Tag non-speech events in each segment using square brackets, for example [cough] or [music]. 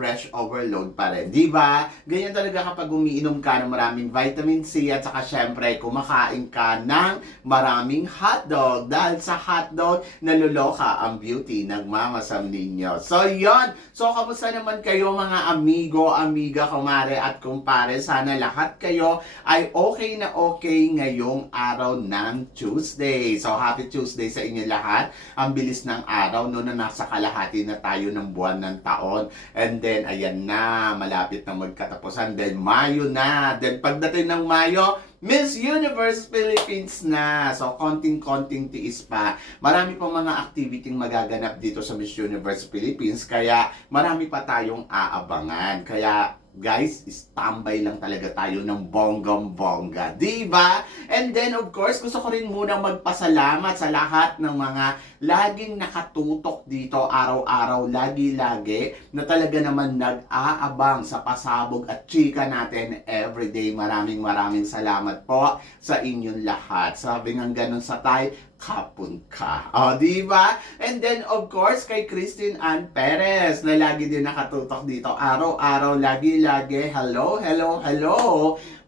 fresh overload pa rin. Di ba? Ganyan talaga kapag umiinom ka ng maraming vitamin C at saka syempre kumakain ka ng maraming hotdog. Dahil sa hotdog, naluloka ang beauty ng Mama Sam ninyo. So, yon So, kamusta naman kayo mga amigo, amiga, kumare at kumpare? Sana lahat kayo ay okay na okay ngayong araw ng Tuesday. So, happy Tuesday sa inyo lahat. Ang bilis ng araw, no, na nasa kalahati na tayo ng buwan ng taon. And then, ayan na, malapit na magkatapusan. Then, Mayo na. Then, pagdating ng Mayo, Miss Universe Philippines na. So, konting-konting tiis pa. Marami pong mga activity magaganap dito sa Miss Universe Philippines. Kaya, marami pa tayong aabangan. Kaya, guys, standby lang talaga tayo ng bonggam-bongga. Di ba? And then, of course, gusto ko rin muna magpasalamat sa lahat ng mga laging nakatutok dito araw-araw, lagi-lagi, na talaga naman nag-aabang sa pasabog at chika natin everyday. Maraming maraming salamat po sa inyong lahat. Sabi nga ganun sa Thai, kapun ka. O, di ba? And then, of course, kay Christine Ann Perez, na lagi din nakatutok dito. Araw-araw, lagi-lagi, hello, hello, hello,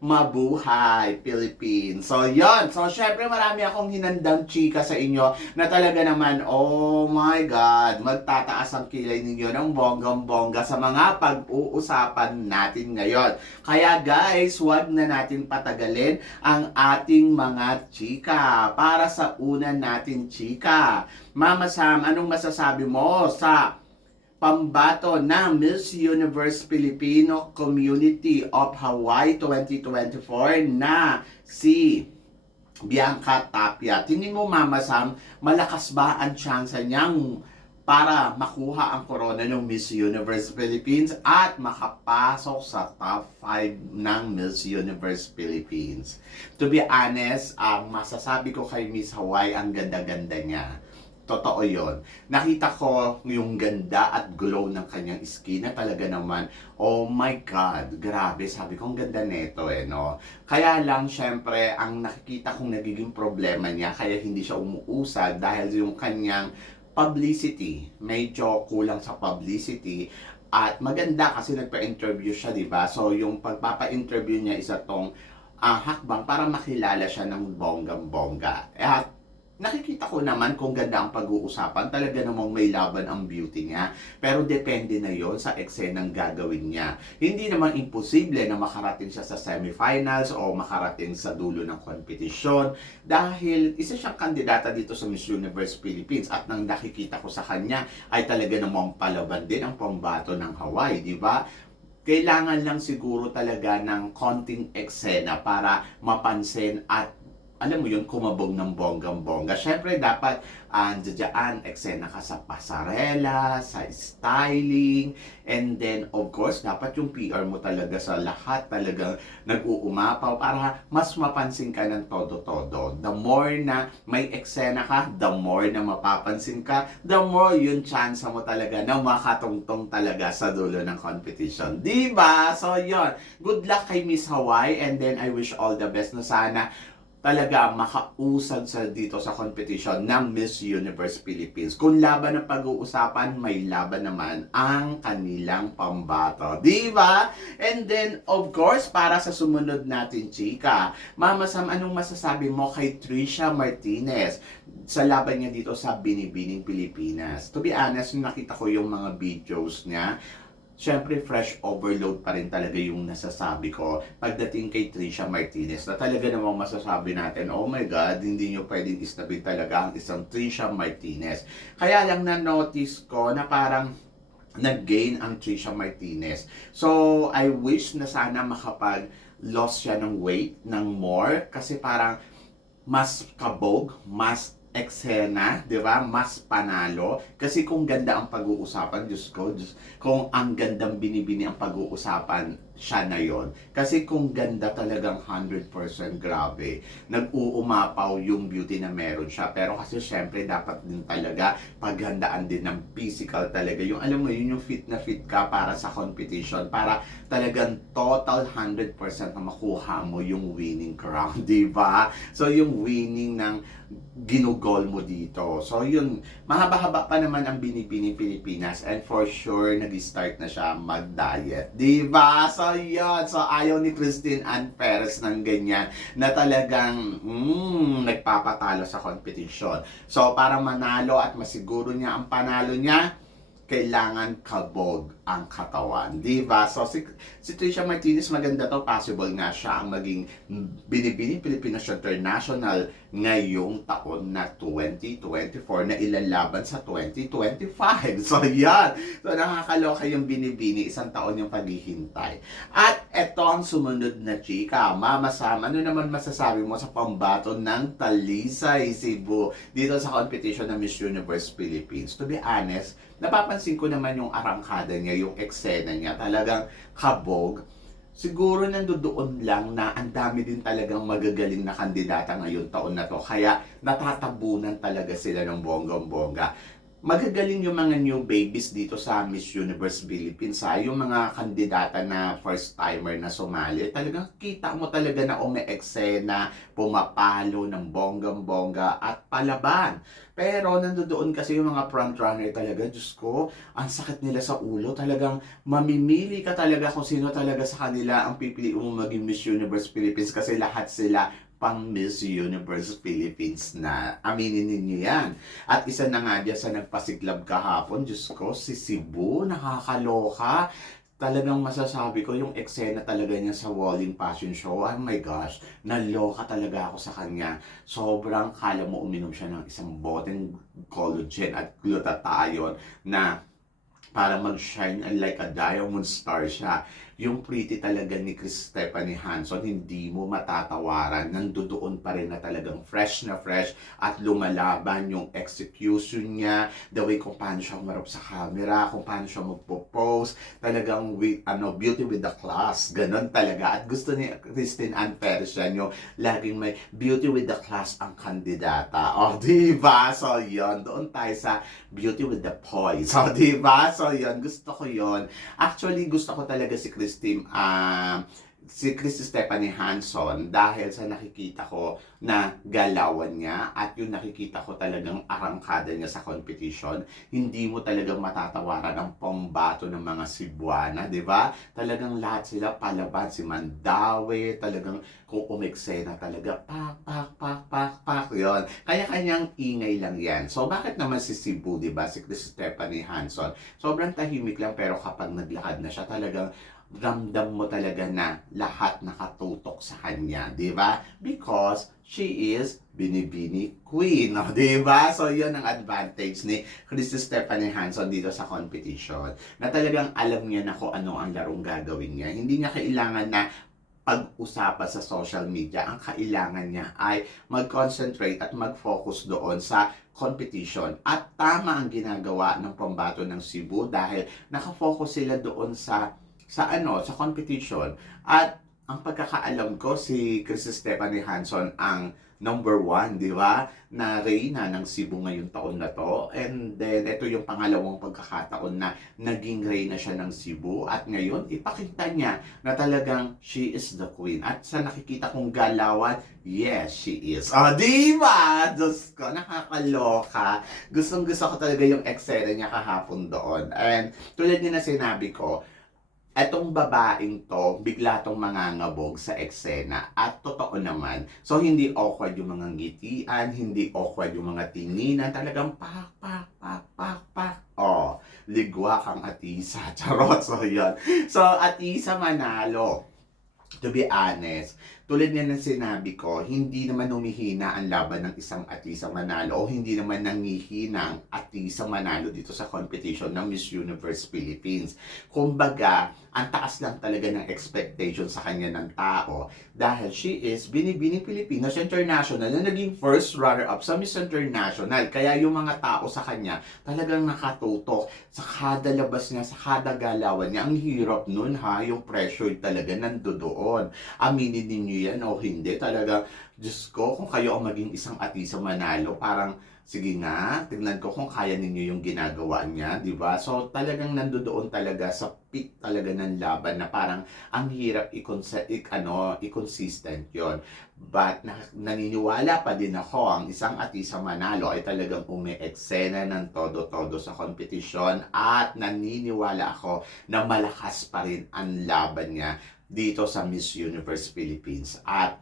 mabuhay, Philippines. So, yon So, syempre, marami akong hinandang chika sa inyo na talaga naman, oh my God, magtataas ang kilay ninyo ng bonggang-bongga sa mga pag-uusapan natin ngayon. Kaya, guys, wag na natin patagalin ang ating mga chika para sa una natin chika. Mama Sam, anong masasabi mo sa pambato ng Miss Universe Filipino Community of Hawaii 2024 na si Bianca Tapia. Tingin mo Mama Sam, malakas ba ang tsansa niyang para makuha ang corona ng Miss Universe Philippines at makapasok sa top 5 ng Miss Universe Philippines. To be honest, ang masasabi ko kay Miss Hawaii, ang ganda-ganda niya. Totoo yon. Nakita ko yung ganda at glow ng kanyang skin na talaga naman, oh my God, grabe. Sabi ko, ang ganda neto eh, no? Kaya lang, syempre, ang nakikita kong nagiging problema niya, kaya hindi siya umuusad dahil yung kanyang publicity, medyo kulang sa publicity at maganda kasi nagpa-interview siya, di ba? So, yung pagpapa-interview niya isa tong ah, hakbang para makilala siya ng bonggang-bongga. At nakikita ko naman kung ganda ang pag-uusapan, talaga namang may laban ang beauty niya. Pero depende na yon sa eksenang gagawin niya. Hindi naman imposible na makarating siya sa semifinals o makarating sa dulo ng kompetisyon dahil isa siyang kandidata dito sa Miss Universe Philippines at nang nakikita ko sa kanya ay talaga namang palaban din ang pambato ng Hawaii, di ba? Kailangan lang siguro talaga ng konting eksena para mapansin at alam mo yun, kumabog ng bonggang-bongga. Siyempre, dapat uh, dyan, eksena ka sa pasarela, sa styling, and then, of course, dapat yung PR mo talaga sa lahat talagang nag-uumapaw para mas mapansin ka ng todo-todo. The more na may eksena ka, the more na mapapansin ka, the more yung chance mo talaga na makatungtong talaga sa dulo ng competition. Diba? So, yon Good luck kay Miss Hawaii, and then I wish all the best na sana talaga makausad sa dito sa competition ng Miss Universe Philippines. Kung laban ang pag-uusapan, may laban naman ang kanilang pambato. Di ba? And then, of course, para sa sumunod natin, chika, Mama Sam, anong masasabi mo kay Trisha Martinez sa laban niya dito sa Binibining Pilipinas? To be honest, nakita ko yung mga videos niya, syempre fresh overload pa rin talaga yung nasasabi ko pagdating kay Trisha Martinez na talaga namang masasabi natin, oh my God, hindi nyo pwedeng istabit talaga ang isang Trisha Martinez. Kaya lang na-notice ko na parang nag-gain ang Trisha Martinez. So, I wish na sana makapag loss siya ng weight, ng more, kasi parang mas kabog, mas eksena, di ba? Mas panalo. Kasi kung ganda ang pag-uusapan, Diyos ko, Diyos, kung ang gandang binibini ang pag-uusapan, siya na yon. Kasi kung ganda talagang 100% grabe, nag-uumapaw yung beauty na meron siya. Pero kasi syempre, dapat din talaga paghandaan din ng physical talaga. Yung alam mo, yun yung fit na fit ka para sa competition, para talagang total 100% na makuha mo yung winning crown, [laughs] di ba? So, yung winning ng ginugol mo dito. So, yun, mahaba-haba pa naman ang binibini Pilipinas and for sure, nag-start na siya mag-diet. Di ba? So, yun. So, ayaw ni Christine Ann Perez ng ganyan na talagang mm, nagpapatalo sa competition. So, para manalo at masiguro niya ang panalo niya, kailangan kabog ang katawan. Di ba? So, si, si Tricia Martinez, maganda to. Possible nga siya ang maging binibini Pilipinas International ngayong taon na 2024 na ilalaban sa 2025. [laughs] So, yan. So, nakakaloka yung binibini. Isang taon yung paghihintay. At eto ang sumunod na chika. Mama Sam, ano naman masasabi mo sa pambato ng Talisay Cebu dito sa competition ng Miss Universe Philippines? To be honest, napapansin ko naman yung arangkada niya, yung eksena niya, talagang kabog. Siguro nandoon lang na ang dami din talagang magagaling na kandidata ngayon taon na to. Kaya natatabunan talaga sila ng bonggang-bongga. Magagaling yung mga new babies dito sa Miss Universe Philippines ha. Yung mga kandidata na first timer na sumali, talagang kita mo talaga na ume-eksena, pumapalo ng bonggang-bongga at palaban. Pero nandoon kasi yung mga front runner talaga, Diyos ko, ang sakit nila sa ulo. Talagang mamimili ka talaga kung sino talaga sa kanila ang pipili mo maging Miss Universe Philippines kasi lahat sila pang Miss Universe Philippines na. Aminin ninyo yan. At isa na nga dyan sa nagpasiklab kahapon, Diyos ko, si Cebu, nakakaloka. Talagang masasabi ko yung eksena talaga niya sa Walling Passion Show. Oh my gosh, naloka talaga ako sa kanya. Sobrang kala mo uminom siya ng isang boteng collagen at glutathione na para mag-shine like a diamond star siya. Yung pretty talaga ni Chris Stephanie Hanson, hindi mo matatawaran. Nandoon pa rin na talagang fresh na fresh at lumalaban yung execution niya, the way kung paano siya umarap sa camera, kung paano siya magpo-pose, talagang with, ano, beauty with the class. Ganon talaga. At gusto ni Christine Ann Perez yan yung laging may beauty with the class ang kandidata. O, oh, [laughs] di ba? So, yon Doon tayo sa beauty with the poise. So, di ba? So, yon Gusto ko yon Actually, gusto ko talaga si Christine, ah, si Christy Stephanie Hanson dahil sa nakikita ko na galawan niya at yung nakikita ko talagang arangkada niya sa competition, hindi mo talagang matatawaran ang pambato ng mga Cebuana, di ba? Talagang lahat sila palaban, si Mandawe, talagang kung umeksena talaga, pak, pak, pak, pak, pak, yon. Kaya kanyang ingay lang yan. So, bakit naman si Cebu, di ba? Si Christy Stephanie Hanson, sobrang tahimik lang pero kapag naglakad na siya, talagang ramdam mo talaga na lahat nakatutok sa kanya, di ba? Because she is binibini queen, no? [laughs] di ba? So, yun ang advantage ni Christy Stephanie Hanson dito sa competition. Na talagang alam niya na kung ano ang larong gagawin niya. Hindi niya kailangan na pag-usapan sa social media, ang kailangan niya ay mag-concentrate at mag-focus doon sa competition. At tama ang ginagawa ng pambato ng Cebu dahil nakafocus sila doon sa sa ano, sa competition. At ang pagkakaalam ko, si Chris Stephanie Hanson ang number one, di ba? Na reyna ng Cebu ngayong taon na to. And then, ito yung pangalawang pagkakataon na naging reyna siya ng Cebu. At ngayon, ipakita niya na talagang she is the queen. At sa nakikita kong galawan, yes, she is. Oh, di ba? Diyos ko, nakakaloka. Gustong gusto ko talaga yung eksena niya kahapon doon. And tulad niya na sinabi ko, etong babaeng to, bigla tong mangangabog sa eksena. At totoo naman. So, hindi awkward yung mga ngitian, hindi awkward yung mga tinginan. Talagang pak, pak, pak, pak, pak. Oh, ligwa kang atisa. [laughs] Charot. So, yun. So, atisa manalo. To be honest, tulad nga ng sinabi ko, hindi naman humihina ang laban ng isang atisa manalo o hindi naman nangihina ang atisa manalo dito sa competition ng Miss Universe Philippines. Kumbaga, ang taas lang talaga ng expectation sa kanya ng tao dahil she is Binibining Pilipinas International na naging first runner-up sa Miss International. Kaya yung mga tao sa kanya talagang nakatutok sa kada labas niya, sa kada galawan niya. Ang hirap nun ha, yung pressure talaga nandoon. Aminin ninyo yan o hindi. Talaga, Diyos ko, kung kayo ang maging isang atisa manalo, parang sige nga, tignan ko kung kaya ninyo yung ginagawa niya, di ba? So talagang nandoon talaga sa peak talaga ng laban na parang ang hirap i-conse- i- ano, i-consistent yon. But na, naniniwala pa din ako ang isang atisa manalo ay talagang umi-eksena ng todo-todo sa kompetisyon at naniniwala ako na malakas pa rin ang laban niya dito sa Miss Universe Philippines. At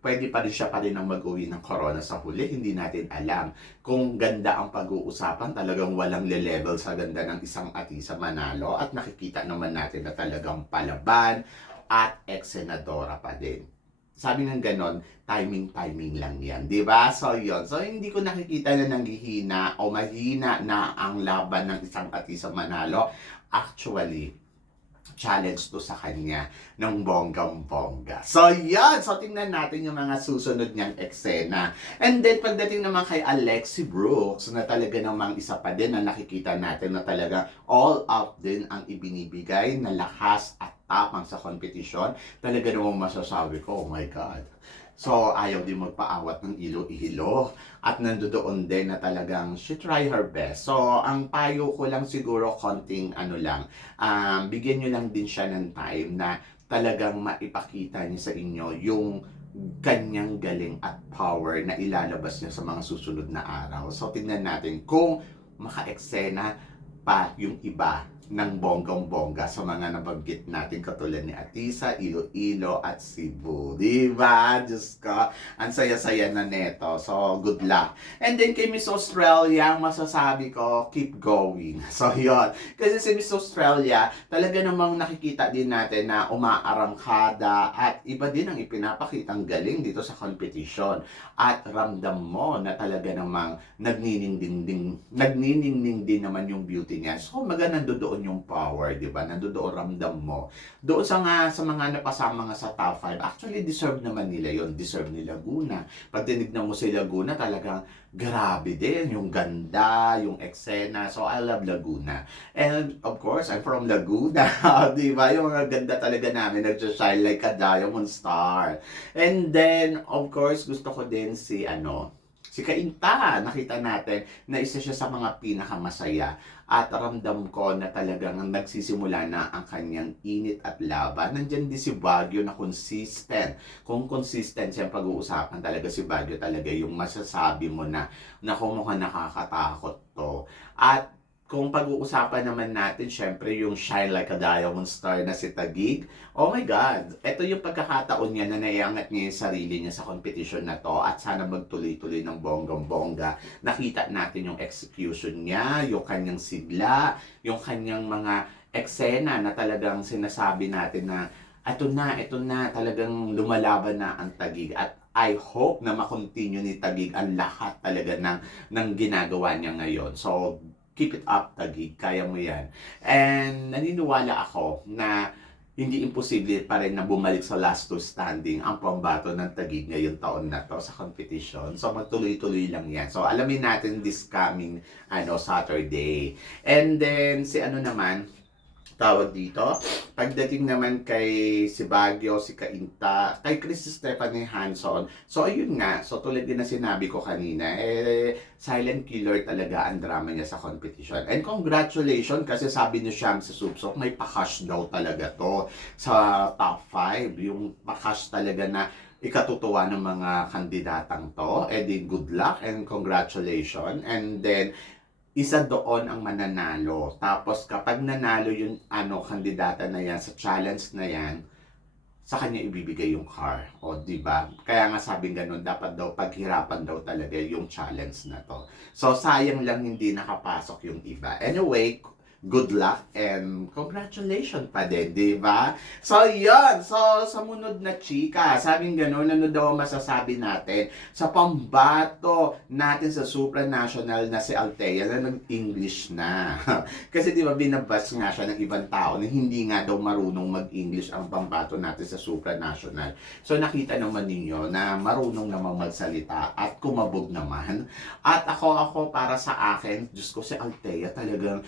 pwede pa rin siya pa rin ang mag-uwi ng corona sa huli. Hindi natin alam. Kung ganda ang pag-uusapan, talagang walang le-level sa ganda ng isang atisa manalo. At nakikita naman natin na talagang palaban at ex-senadora pa din. Sabi ng ganon, timing-timing lang yan. ba So, yon So, hindi ko nakikita na nanghihina o mahina na ang laban ng isang atisa manalo. Actually, challenge to sa kanya ng bonggang-bongga. So, yan! So, tingnan natin yung mga susunod niyang eksena. And then, pagdating naman kay Alexi Brooks, na talaga namang isa pa din na nakikita natin na talaga all out din ang ibinibigay na lakas at tapang sa competition. Talaga namang masasabi ko, oh my God. So, ayaw din magpaawat ng ilo-ilo. At nandoon din na talagang she try her best. So, ang payo ko lang siguro konting ano lang, um, bigyan nyo lang din siya ng time na talagang maipakita niya sa inyo yung kanyang galing at power na ilalabas niya sa mga susunod na araw. So, tingnan natin kung maka-eksena pa yung iba ng bonggang-bongga sa mga nabanggit natin katulad ni Atisa, Iloilo at Cebu. Di ba? Diyos ko, ang saya-saya na neto. So, good luck. And then kay Miss Australia, ang masasabi ko, keep going. [laughs] So, yon Kasi si Miss Australia, talaga namang nakikita din natin na umaarangkada at iba din ang ipinapakitang galing dito sa competition. At ramdam mo na talaga namang nagniningning din, nagniningning din naman yung beauty niya. So, maganda doon yung power, di ba? Nandoon ramdam mo. Doon sa nga, sa mga napasama nga sa top 5, actually deserve naman nila yon Deserve ni Laguna. Pag tinignan mo si Laguna, talagang grabe din. Yung ganda, yung eksena. So, I love Laguna. And of course, I'm from Laguna. [laughs] di ba? Yung mga ganda talaga namin, nag-shine like a diamond star. And then, of course, gusto ko din si, ano, Si Kainta, nakita natin na isa siya sa mga pinakamasaya at ramdam ko na talagang nagsisimula na ang kanyang init at laban. Nandyan din si Baguio na consistent. Kung consistent siyang pag-uusapan talaga si Baguio talaga yung masasabi mo na na mukhang nakakatakot to. At kung pag-uusapan naman natin, syempre yung shine like a diamond star na si Tagig. Oh my God! Ito yung pagkakataon niya na naiangat niya yung sarili niya sa competition na to at sana magtuloy-tuloy ng bonggang-bongga. Nakita natin yung execution niya, yung kanyang sigla, yung kanyang mga eksena na talagang sinasabi natin na ito na, ito na, talagang lumalaban na ang Tagig. At I hope na makontinue ni Tagig ang lahat talaga ng, ng ginagawa niya ngayon. So, keep it up, Tagig. Kaya mo yan. And naniniwala ako na hindi imposible pa rin na bumalik sa last two standing ang pambato ng Tagig ngayong taon na to sa competition. So magtuloy-tuloy lang yan. So alamin natin this coming ano Saturday. And then si ano naman, tawag dito. Pagdating naman kay si Baguio, si Kainta, kay Chris Stephanie Hanson. So ayun nga, so tulad din na sinabi ko kanina, eh silent killer talaga ang drama niya sa competition. And congratulations kasi sabi ni Sham sa Subsok, may pakash daw talaga to sa top 5. Yung pakash talaga na ikatutuwa ng mga kandidatang to. Eh di good luck and congratulations. And then isa doon ang mananalo. Tapos kapag nanalo yung ano kandidata na yan sa challenge na yan, sa kanya ibibigay yung car. O, di ba? Kaya nga sabing ganun, dapat daw paghirapan daw talaga yung challenge na to. So, sayang lang hindi nakapasok yung iba. Anyway, good luck and congratulations pa din, di ba? So, yun. So, sa munod na chika, sabing gano'n, ano daw masasabi natin sa pambato natin sa supranational na si Althea na nag-English na. [laughs] Kasi di ba binabas nga siya ng ibang tao na hindi nga daw marunong mag-English ang pambato natin sa supranational. So, nakita naman ninyo na marunong namang magsalita at kumabog naman. At ako, ako para sa akin, Diyos ko si Althea talagang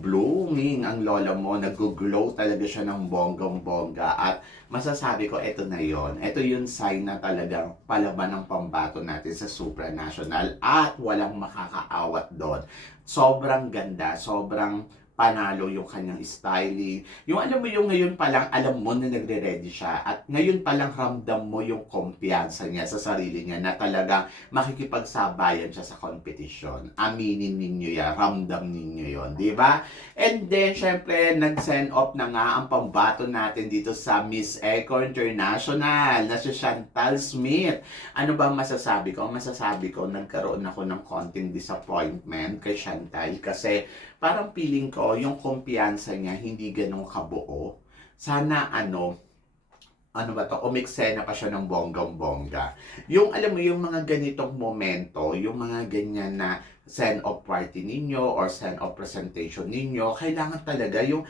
nagbo-blooming ang lola mo, nag-glow talaga siya ng bonggang-bongga at masasabi ko ito na yon. Ito yung sign na talagang palaban ng pambato natin sa supranational at walang makakaawat doon. Sobrang ganda, sobrang panalo yung kanyang styling. Yung alam mo yung ngayon pa lang, alam mo na nagre-ready siya at ngayon pa lang ramdam mo yung kumpiyansa niya sa sarili niya na talagang makikipagsabayan siya sa competition. Aminin ninyo yan, ramdam ninyo yon, di ba? And then, syempre, nag-send off na nga ang pambato natin dito sa Miss Eco International na si Chantal Smith. Ano ba masasabi ko? Masasabi ko, nagkaroon ako ng konting disappointment kay Chantal kasi parang feeling ko yung kumpiyansa niya hindi ganun kabuo. Sana ano, ano ba to, umiksena pa siya ng bonggang-bongga. Yung alam mo, yung mga ganitong momento, yung mga ganyan na send off party ninyo or send off presentation ninyo, kailangan talaga yung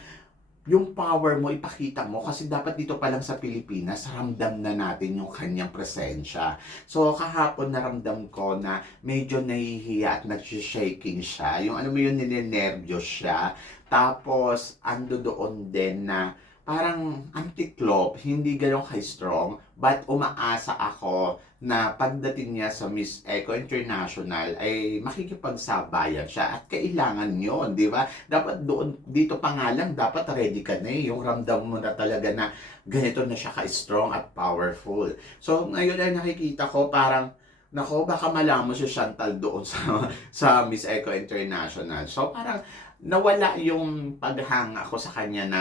yung power mo ipakita mo kasi dapat dito pa lang sa Pilipinas ramdam na natin yung kanyang presensya. So kahapon naramdam ko na medyo nahihiya at nag-shaking siya. Yung ano mo yun ninenervyos siya. Tapos ando doon din na parang antiklop, hindi ganun ka-strong, but umaasa ako na pagdating niya sa Miss Eco International ay makikipagsabayan siya at kailangan yon di ba? Dapat doon, dito pa nga lang, dapat ready ka na eh. Yung ramdam mo na talaga na ganito na siya ka-strong at powerful. So, ngayon ay nakikita ko parang Nako, baka malaman si Chantal doon sa, [laughs] sa Miss Eco International. So, parang nawala yung paghanga ko sa kanya na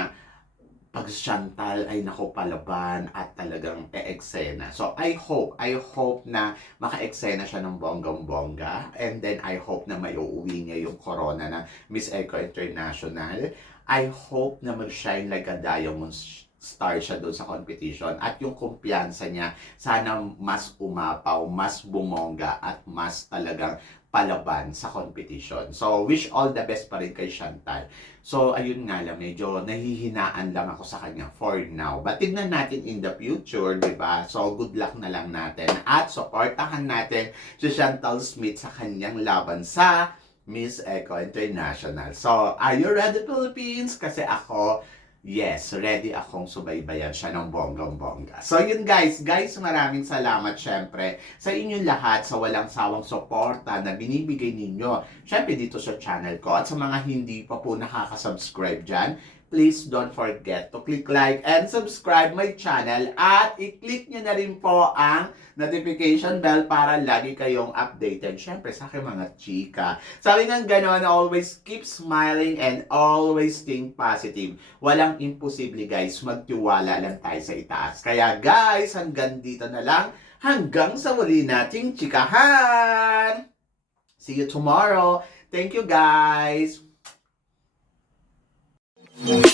pag Chantal ay nako palaban at talagang e-eksena. So I hope, I hope na maka-eksena siya ng bonggang-bongga and then I hope na may uuwi niya yung corona na Miss Eco International. I hope na mag-shine like a diamond star siya doon sa competition at yung kumpiyansa niya sana mas umapaw, mas bumongga at mas talagang palaban sa competition. So, wish all the best pa rin kay Chantal. So, ayun nga lang, medyo nahihinaan lang ako sa kanya for now. But tignan natin in the future, di ba? So, good luck na lang natin. At supportahan natin si Chantal Smith sa kanyang laban sa Miss Eco International. So, are you ready, Philippines? Kasi ako, Yes, ready akong subaybayan siya ng bonggang-bongga. So yun guys, guys maraming salamat syempre sa inyong lahat sa walang sawang suporta na binibigay ninyo. Syempre dito sa channel ko at sa mga hindi pa po nakaka-subscribe dyan, please don't forget to click like and subscribe my channel at i-click nyo na rin po ang notification bell para lagi kayong updated. Syempre sa aking mga chika. Sabi ng ganon, always keep smiling and always think positive. Walang imposible guys, magtiwala lang tayo sa itaas. Kaya guys, hanggang dito na lang. Hanggang sa muli nating chikahan! See you tomorrow. Thank you guys. Thank you.